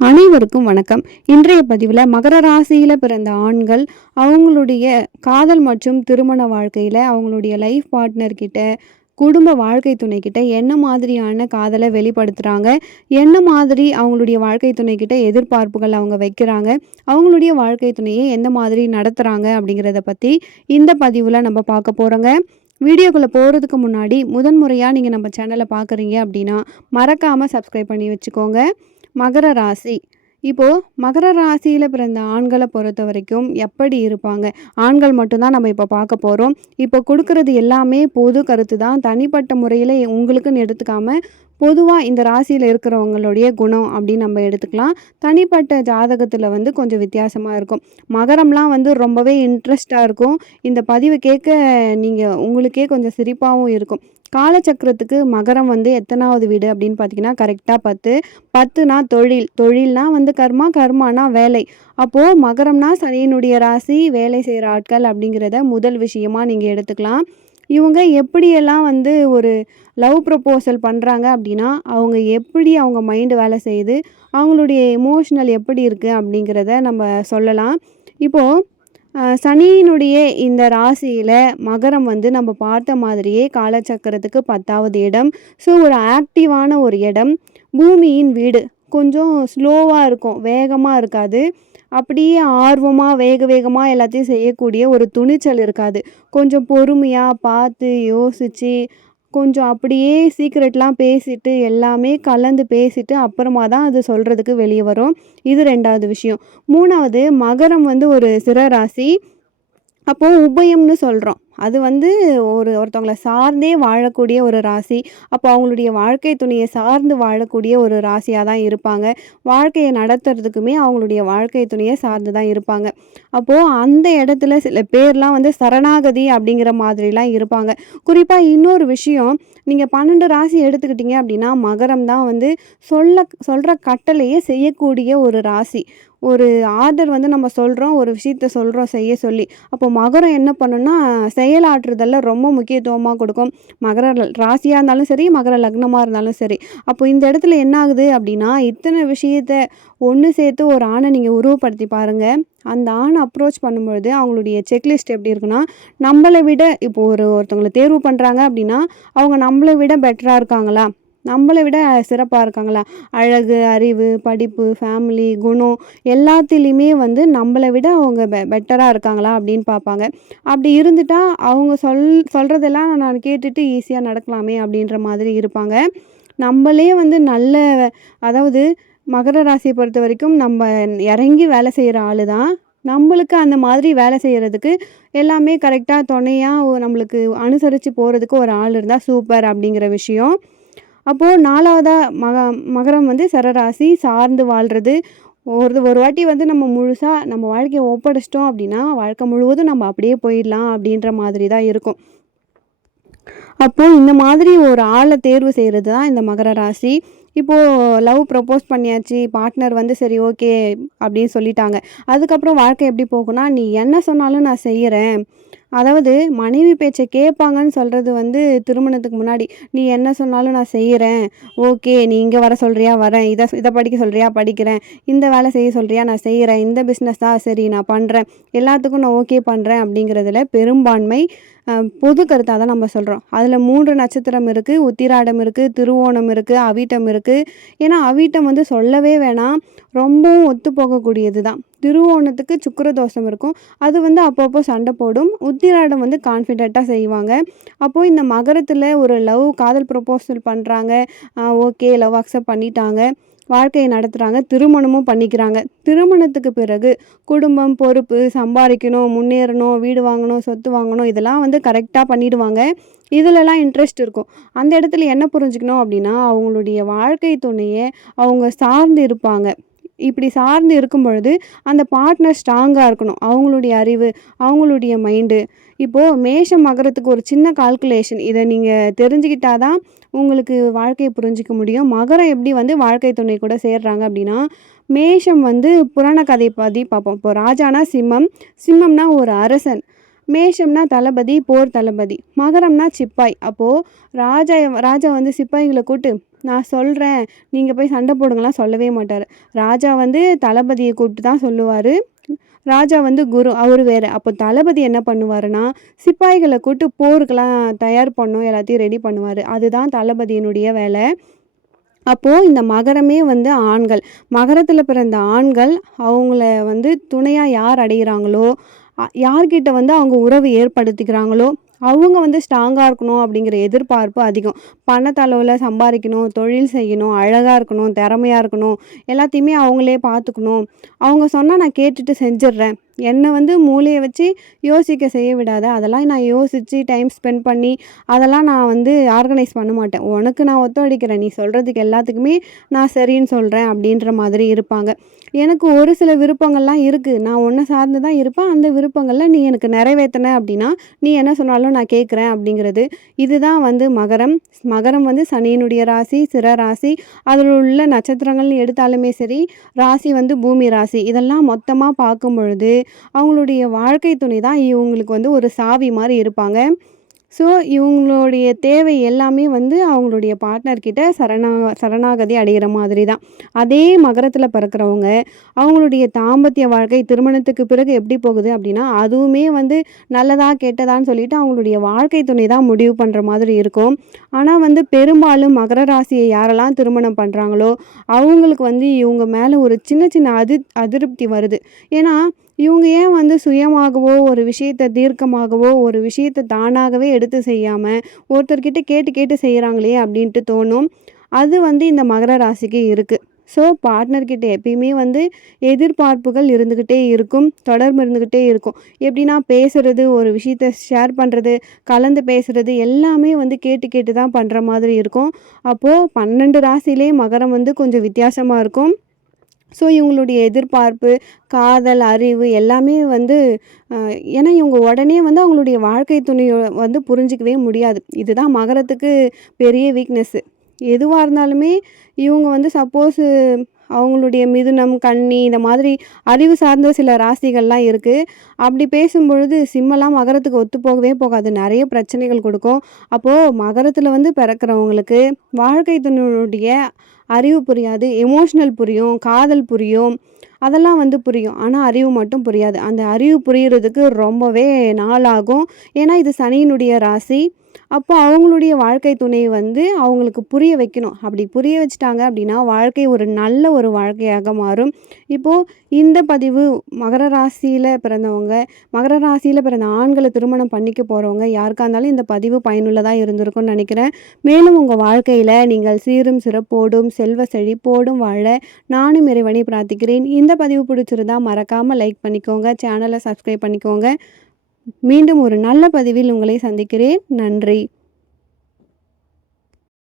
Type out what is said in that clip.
அனைவருக்கும் வணக்கம். இன்றைய பதிவில் மகர ராசியில் பிறந்த ஆண்கள் அவங்களுடைய காதல் மற்றும் திருமண வாழ்க்கையில் அவங்களுடைய லைஃப் பார்ட்னர்கிட்ட குடும்ப வாழ்க்கை துணைக்கிட்ட என்ன மாதிரியான காதலை வெளிப்படுத்துகிறாங்க என்ன மாதிரி அவங்களுடைய வாழ்க்கை துணைக்கிட்ட எதிர்பார்ப்புகள் அவங்க வைக்கிறாங்க? அவங்களுடைய வாழ்க்கை துணையை எந்த மாதிரி நடத்துகிறாங்க அப்படிங்கிறத பற்றி இந்த பதிவில் நம்ம பார்க்க போகிறோங்க வீடியோக்குள்ளே போகிறதுக்கு முன்னாடி முதன்முறையாக நீங்கள் நம்ம சேனலை பார்க்குறீங்க அப்படின்னா மறக்காமல் சப்ஸ்கிரைப் பண்ணி வச்சுக்கோங்க. மகர ராசி. இப்போது மகர ராசியில் பிறந்த ஆண்களை பொறுத்த வரைக்கும் எப்படி இருப்பாங்க? ஆண்கள் மட்டும்தான் நம்ம இப்போ பார்க்க போகிறோம் இப்போ கொடுக்கறது எல்லாமே பொது கருத்து தான். தனிப்பட்ட முறையில் உங்களுக்குன்னு எடுத்துக்காம பொதுவாக இந்த ராசியில் இருக்கிறவங்களுடைய குணம் அப்படின்னு நம்ம எடுத்துக்கலாம். தனிப்பட்ட ஜாதகத்தில் வந்து கொஞ்சம் வித்தியாசமாக இருக்கும். மகரம்லாம் வந்து ரொம்பவே இன்ட்ரெஸ்டாக இருக்கும். இந்த பதிவு கேட்க நீங்கள் உங்களுக்கே கொஞ்சம் சிரிப்பாகவும் இருக்கும். காலச்சக்கரத்துக்கு மகரம் வந்து எத்தனாவது வீடு அப்படின்னு பார்த்தீங்கன்னா கரெக்டாக பத்து. பத்துனா தொழில். தொழில்னா வந்து கர்மா கர்மானா வேலை. அப்போது மகரம்னா சனியினுடைய ராசி வேலை செய்கிற ஆட்கள் அப்படிங்கிறத முதல் விஷயமாக நீங்கள் எடுத்துக்கலாம். இவங்க எப்படியெல்லாம் வந்து ஒரு லவ் ப்ரப்போசல் பண்ணுறாங்க அப்படின்னா அவங்க எப்படி அவங்க மைண்டு வேலை செய்யுது அவங்களுடைய எமோஷ்னல் எப்படி இருக்குது அப்படிங்கிறத நம்ம சொல்லலாம். இப்போது சனியினுடைய இந்த ராசியில் மகரம் வந்து நம்ம பார்த்த மாதிரியே காலச்சக்கரத்துக்கு பத்தாவது இடம். ஸோ ஒரு ஆக்டிவான ஒரு இடம். பூமியின் வீடு. கொஞ்சம் ஸ்லோவாக இருக்கும். வேகமாக இருக்காது. அப்படியே ஆர்வமாக வேக வேகமாக எல்லாத்தையும் செய்யக்கூடிய ஒரு துணிச்சல் இருக்காது. கொஞ்சம் பொறுமையாக பார்த்து யோசித்து கொஞ்சம் அப்படியே சீக்ரெட்லாம் பேசிட்டு எல்லாமே கலந்து பேசிட்டு அப்புறமா தான் அது சொல்கிறதுக்கு வெளியே வரும். இது ரெண்டாவது விஷயம். மூணாவது மகரம் வந்து ஒரு சிறராசி அப்போது உபயம்னு சொல்கிறோம் அது வந்து ஒரு ஒருத்தவங்கள சார்ந்தே வாழக்கூடிய ஒரு ராசி. அப்போ அவங்களுடைய வாழ்க்கை துணையை சார்ந்து வாழக்கூடிய ஒரு ராசியாக தான் இருப்பாங்க. வாழ்க்கையை நடத்துறதுக்குமே அவங்களுடைய வாழ்க்கை துணையை சார்ந்து தான் இருப்பாங்க. அப்போது அந்த இடத்துல சில பேர்லாம் வந்து சரணாகதி அப்படிங்கிற மாதிரிலாம் இருப்பாங்க. குறிப்பாக இன்னொரு விஷயம் நீங்கள் பன்னெண்டு ராசி எடுத்துக்கிட்டீங்க அப்படின்னா மகரம் தான் வந்து சொல்ல சொல்கிற கட்டளையே செய்யக்கூடிய ஒரு ராசி. ஒரு ஆர்டர் வந்து நம்ம சொல்கிறோம் ஒரு விஷயத்த சொல்கிறோம் செய்ய சொல்லி. அப்போ மகரம் என்ன பண்ணுன்னா செயலாற்றுதல்ல ரொம்ப முக்கியத்துவமாக கொடுக்கும். மகர ராசியாக இருந்தாலும் சரி மகர லக்னமாக இருந்தாலும் சரி. அப்போ இந்த இடத்துல என்ன ஆகுது அப்படின்னா இத்தனை விஷயத்த ஒன்று சேர்த்து ஒரு ஆணை நீங்கள் உருவப்படுத்தி பாருங்கள் அந்த ஆணை அப்ரோச் பண்ணும்பொழுது அவங்களுடைய செக்லிஸ்ட் எப்படி இருக்குன்னா நம்மளை விட இப்போ ஒரு ஒருத்தவங்களை தேர்வு பண்ணுறாங்க அப்படின்னா அவங்க நம்மளை விட பெட்டராக இருக்காங்களா? நம்மளை விட சிறப்பாக இருக்காங்களா? அழகு அறிவு படிப்பு ஃபேமிலி குணம் எல்லாத்துலேயுமே வந்து நம்மளை விட அவங்க பெ பெட்டராக இருக்காங்களா அப்படின்னு பார்ப்பாங்க. அப்படி இருந்துட்டா அவங்க சொல் சொல்கிறதெல்லாம் நான் கேட்டுட்டு ஈஸியாக நடக்கலாமே அப்படின்ற மாதிரி இருப்பாங்க. நம்மளே வந்து நல்ல அதாவது மகர ராசியை பொறுத்த வரைக்கும் நம்ம இறங்கி வேலை செய்கிற ஆள் தான் நம்மளுக்கு அந்த மாதிரி வேலை செய்கிறதுக்கு எல்லாமே கரெக்டாக துணையாக நம்மளுக்கு அனுசரித்து போகிறதுக்கு ஒரு ஆள் இருந்தால் சூப்பர் அப்படிங்கிற விஷயம். அப்போது நாலாவதாக மக மகரம் வந்து சரராசி சார்ந்து வாழ்கிறது ஒரு ஒரு வாட்டி வந்து நம்ம முழுசாக நம்ம வாழ்க்கையை ஒப்படைச்சிட்டோம் அப்படின்னா வாழ்க்கை முழுவதும் நம்ம அப்படியே போயிடலாம் அப்படின்ற மாதிரி தான் இருக்கும். அப்போது இந்த மாதிரி ஒரு ஆளை தேர்வு செய்கிறது தான் இந்த மகர ராசி. இப்போது லவ் ப்ரப்போஸ் பண்ணியாச்சு பார்ட்னர் வந்து சரி ஓகே அப்படின்னு சொல்லிட்டாங்க. அதுக்கப்புறம் வாழ்க்கை எப்படி போகும்னா நீ என்ன சொன்னாலும் நான் செய்கிறேன் அதாவது மனைவி பேச்சை கேட்பாங்கன்னு சொல்கிறது வந்து திருமணத்துக்கு முன்னாடி நீ என்ன சொன்னாலும் நான் செய்கிறேன் ஓகே நீ இங்கே வர சொல்கிறியா வரேன். இதை இதை படிக்க சொல்கிறியா படிக்கிறேன். இந்த வேலை செய்ய சொல்கிறியா நான் செய்கிறேன் இந்த பிஸ்னஸ் தான் சரி நான் பண்ணுறேன் எல்லாத்துக்கும் நான் ஓகே பண்ணுறேன் அப்படிங்கிறதுல பெரும்பான்மை பொது கருத்தாக தான் நம்ம சொல்கிறோம் அதில் மூன்று நட்சத்திரம் இருக்குது உத்திராடம் இருக்குது திருவோணம் இருக்குது அவிட்டம் இருக்குது ஏன்னா அவிட்டம் வந்து சொல்லவே வேணாம். ரொம்பவும் ஒத்து போகக்கூடியது தான். திருவோணத்துக்கு சுக்கர தோஷம் இருக்கும். அது வந்து அப்பப்போ சண்டை போடும். உத்திராடம் வந்து கான்ஃபிடெண்ட்டாக செய்வாங்க. அப்போது இந்த மகரத்தில் ஒரு லவ் காதல் ப்ரப்போசல் பண்ணுறாங்க ஓகே லவ் அக்செப்ட் பண்ணிட்டாங்க. வாழ்க்கையை நடத்துகிறாங்க திருமணமும் பண்ணிக்கிறாங்க. திருமணத்துக்கு பிறகு குடும்பம் பொறுப்பு சம்பாதிக்கணும் முன்னேறணும் வீடு வாங்கணும் சொத்து வாங்கணும் இதெல்லாம் வந்து கரெக்டாக பண்ணிடுவாங்க. இதிலலாம் இன்ட்ரெஸ்ட் இருக்கும். அந்த இடத்துல என்ன புரிஞ்சுக்கணும் அப்படின்னா அவங்களுடைய வாழ்க்கை துணையை அவங்க சார்ந்து இருப்பாங்க. இப்படி சார்ந்து இருக்கும் பொழுது அந்த பார்ட்னர் ஸ்ட்ராங்காக இருக்கணும். அவங்களுடைய அறிவு அவங்களுடைய மைண்டு இப்போது மேஷம் மகரத்துக்கு ஒரு சின்ன கால்குலேஷன் இதை நீங்கள் தெரிஞ்சுக்கிட்டாதான் உங்களுக்கு வாழ்க்கையை புரிஞ்சிக்க முடியும். மகரம் எப்படி வந்து வாழ்க்கை துணை கூட சேர்றாங்க அப்படின்னா மேஷம் வந்து புராண கதையை பற்றி பார்ப்போம். இப்போ ராஜானா சிம்மம். சிம்மம்னா ஒரு அரசன். மேஷம்னா தளபதி போர் தளபதி. மகரம்னா சிப்பாய். அப்போது ராஜா ராஜா வந்து சிப்பாய்களை கூட்டு நான் சொல்கிறேன் நீங்கள் போய் சண்டை போடுங்கலாம் சொல்லவே மாட்டார். ராஜா வந்து தளபதியை கூப்பிட்டு தான் சொல்லுவார். ராஜா வந்து குரு அவர் வேறு. அப்போ தளபதி என்ன பண்ணுவாருன்னா சிப்பாய்களை கூட்டு போருக்கெல்லாம் தயார் பண்ணும் எல்லாத்தையும் ரெடி பண்ணுவார். அதுதான் தளபதியினுடைய வேலை. அப்போது இந்த மகரமே வந்து ஆண்கள். மகரத்தில் பிறந்த ஆண்கள் அவங்கள வந்து துணையாக யார் அடைகிறாங்களோ யார்கிட்ட வந்து அவங்க உறவு ஏற்படுத்திக்கிறாங்களோ அவங்க வந்து ஸ்ட்ராங்காக இருக்கணும் அப்படிங்கிற எதிர்பார்ப்பு அதிகம். பணத்தளவில் சம்பாதிக்கணும் தொழில் செய்யணும் அழகாக இருக்கணும் திறமையாக இருக்கணும் எல்லாத்தையுமே அவங்களே பார்த்துக்கணும். அவங்க சொன்னால் நான் கேட்டுட்டு செஞ்சிடுறேன். என்னை வந்து மூளையை வச்சு யோசிக்க செய்ய விடாத. அதெல்லாம் நான் யோசித்து டைம் ஸ்பெண்ட் பண்ணி அதெல்லாம் நான் வந்து ஆர்கனைஸ் பண்ண மாட்டேன். உனக்கு நான் ஒத்துழைக்கிறேன். நீ சொல்கிறதுக்கு எல்லாத்துக்குமே நான் சரின்னு சொல்கிறேன் அப்படின்ற மாதிரி இருப்பாங்க. எனக்கு ஒரு சில விருப்பங்கள்லாம் இருக்குது நான் ஒன்றை சார்ந்து தான் இருப்பேன். அந்த விருப்பங்களில் நீ எனக்கு நிறைவேற்றின அப்படின்னா நீ என்ன சொன்னாலும் நான் கேட்குறேன் அப்படிங்கிறது. இதுதான் வந்து மகரம். மகரம் வந்து சனியினுடைய ராசி சிற ராசி அதில் உள்ள நட்சத்திரங்கள்னு எடுத்தாலுமே சரி ராசி வந்து பூமி ராசி. இதெல்லாம் மொத்தமாக பார்க்கும் பொழுது அவங்களுடைய வாழ்க்கை துணை தான் இவங்களுக்கு வந்து ஒரு சாவி மாதிரி இருப்பாங்க. ஸோ இவங்களுடைய தேவை எல்லாமே வந்து அவங்களுடைய பார்ட்னர்கிட்ட சரணா சரணாகதி அடைகிற மாதிரி தான் அதே மகரத்தில் பிறக்கிறவங்க அவங்களுடைய தாம்பத்திய வாழ்க்கை திருமணத்துக்கு பிறகு எப்படி போகுது அப்படின்னா அதுவுமே வந்து நல்லதா கெட்டதான்னு சொல்லிட்டு அவங்களுடைய வாழ்க்கை துணை தான் முடிவு பண்ணுற மாதிரி இருக்கும். ஆனால் வந்து பெரும்பாலும் மகர ராசியை யாரெல்லாம் திருமணம் பண்ணுறாங்களோ அவங்களுக்கு வந்து இவங்க மேலே ஒரு சின்ன சின்ன அது அதிருப்தி வருது. ஏன்னா இவங்க ஏன் வந்து சுயமாகவோ ஒரு விஷயத்தை தீர்க்கமாகவோ ஒரு விஷயத்தை தானாகவே எடுத்து செய்யாமல் ஒருத்தர்கிட்ட கேட்டு கேட்டு செய்கிறாங்களே அப்படின்ட்டு தோணும். அது வந்து இந்த மகர ராசிக்கு இருக்குது ஸோ பார்ட்னர்கிட்ட எப்பயுமே வந்து எதிர்பார்ப்புகள் இருந்துக்கிட்டே இருக்கும் தொடர்பு இருந்துக்கிட்டே இருக்கும். எப்படின்னா பேசுகிறது ஒரு விஷயத்த ஷேர் பண்ணுறது கலந்து பேசுகிறது எல்லாமே வந்து கேட்டு கேட்டு தான் பண்ணுற மாதிரி இருக்கும். அப்போது பன்னெண்டு ராசியிலே மகரம் வந்து கொஞ்சம் வித்தியாசமாக இருக்கும். ஸோ இவங்களுடைய எதிர்பார்ப்பு காதல் அறிவு எல்லாமே வந்து ஏன்னா இவங்க உடனே வந்து அவங்களுடைய வாழ்க்கை துணையை வந்து புரிஞ்சிக்கவே முடியாது. இதுதான் மகரத்துக்கு பெரிய வீக்னஸ்ஸு எதுவாக இருந்தாலுமே இவங்க வந்து சப்போஸ் அவங்களுடைய மிதுனம் கன்னி இந்த மாதிரி அறிவு சார்ந்த சில ராசிகள்லாம் இருக்குது அப்படி பேசும்பொழுது சிம்மெல்லாம் மகரத்துக்கு ஒத்து போகவே போகாது. நிறைய பிரச்சனைகள் கொடுக்கும். அப்போது மகரத்தில் வந்து பிறக்கிறவங்களுக்கு வாழ்க்கை துணையுடைய அறிவு புரியாது எமோஷ்னல் புரியும் காதல் புரியும் அதெல்லாம் வந்து புரியும். ஆனால் அறிவு மட்டும் புரியாது. அந்த அறிவு புரியறதுக்கு ரொம்பவே நாளாகும். ஏன்னா இது சனியினுடைய ராசி. அப்போ அவங்களுடைய வாழ்க்கை துணை வந்து அவங்களுக்கு புரிய வைக்கணும். அப்படி புரிய வச்சுட்டாங்க அப்படின்னா வாழ்க்கை ஒரு நல்ல ஒரு வாழ்க்கையாக மாறும். இப்போது இந்த பதிவு மகர ராசியில் பிறந்தவங்க மகர ராசியில் பிறந்த ஆண்களை திருமணம் பண்ணிக்க போகிறவங்க யாருக்கா இருந்தாலும் இந்த பதிவு பயனுள்ளதாக இருந்திருக்கும்னு நினைக்கிறேன். மேலும் உங்கள் வாழ்க்கையில் நீங்கள் சீரும் சிறப்போடும் செல்வ செழிப்போடும் வாழ நானும் இறைவனை பிரார்த்திக்கிறேன். இந்த பதிவு பிடிச்சிருந்தா மறக்காமல் லைக் பண்ணிக்கோங்க. சேனலை சப்ஸ்கிரைப் பண்ணிக்கோங்க. மீண்டும் ஒரு நல்ல பதிவில் உங்களை சந்திக்கிறேன். நன்றி.